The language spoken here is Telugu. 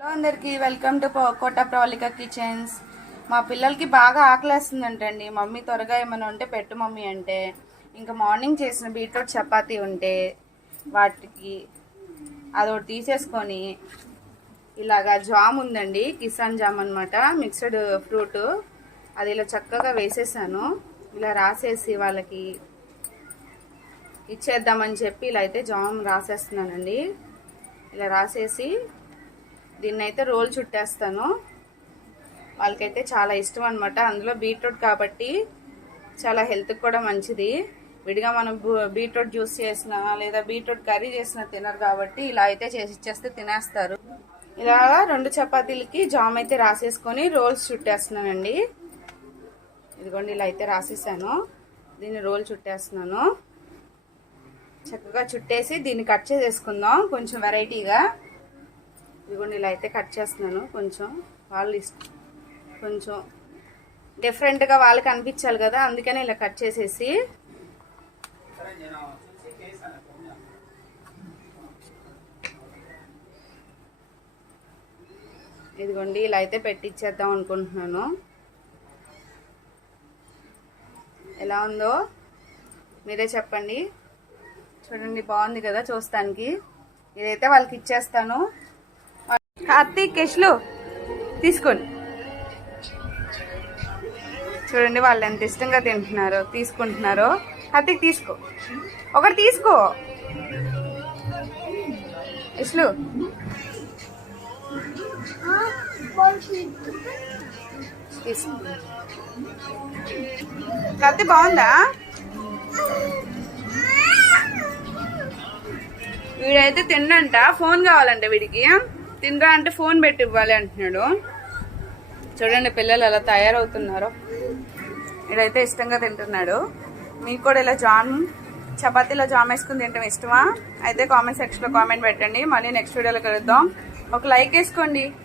హలో అందరికీ welcome to Kota Pravalika kitchens. మా పిల్లలకి బాగా ఆకలేస్తుందంటండి. మమ్మీ త్వరగా ఏమైనా ఉంటే పెట్టు మమ్మీ అంటే. ఇంకా మార్నింగ్ చేసిన బీట్రూట్ చపాతి ఉంటే వాటికి అదొకటి తీసేసుకొని ఇలాగా జామ్ ఉందండి. కిసాన్ జామ్ అనమాట మిక్స్డ్ ఫ్రూట్. అది ఇలా చక్కగా వేసేసాను. ఇలా రాసేసి వాళ్ళకి ఇచ్చేద్దామని చెప్పి ఇలా అయితే జామ్ రాసేస్తున్నానండి. ఇలా రాసేసి దీన్ని అయితే రోల్ చుట్టేస్తాను. వాళ్ళకైతే చాలా ఇష్టం అనమాట అందులో బీట్రూట్ కాబట్టి చాలా హెల్త్కి కూడా మంచిది. విడిగా మనం బీట్రూట్ జ్యూస్ చేసిన లేదా బీట్రూట్ కర్రీ చేసిన తినరు కాబట్టి ఇలా అయితే చేసి ఇచ్చేస్తే తినేస్తారు. ఇలా రెండు చపాతీలకి జామ్ అయితే రాసేసుకొని రోల్స్ చుట్టేస్తున్నానండి. ఇదిగోండి ఇలా అయితే రాసేసాను. దీన్ని రోల్ చుట్టేస్తున్నాను. చక్కగా చుట్టేసి దీన్ని కట్ చేసేసుకుందాం కొంచెం వెరైటీగా. ఇదిగోండి ఇలా అయితే కట్ చేస్తున్నాను. కొంచెం వాళ్ళు కొంచెం డిఫరెంట్గా వాళ్ళకి అనిపించాలి కదా అందుకనే ఇలా కట్ చేసేసి. ఇదిగోండి ఇలా అయితే పెట్టిచ్చేద్దాం అనుకుంటున్నాను. ఎలా ఉందో మీరే చెప్పండి. చూడండి బాగుంది కదా చూస్తానికి. ఇదైతే వాళ్ళకి ఇచ్చేస్తాను. అత్తి కెష్లు తీసుకోండి. చూడండి వాళ్ళు ఎంత ఇష్టంగా తింటున్నారో తీసుకుంటున్నారో. అత్తికి తీసుకో. ఒకటి తీసుకో. ఇష్లు కత్తి బాగుందా? వీడైతే తిన్నంట. ఫోన్ కావాలంట వీడికి. తినరా అంటే ఫోన్ పెట్టి ఇవ్వాలి అంటున్నాడు. చూడండి పిల్లలు ఎలా తయారవుతున్నారో. ఇదైతే ఇష్టంగా తింటున్నాడు. మీకు కూడా ఇలా జామ్ చపాతీలో జామ్ వేసుకుని తింటాం ఇష్టమా? అయితే కామెంట్ సెక్షన్లో కామెంట్ పెట్టండి. మళ్ళీ నెక్స్ట్ వీడియోలో కలుద్దాం. ఒక లైక్ వేసుకోండి.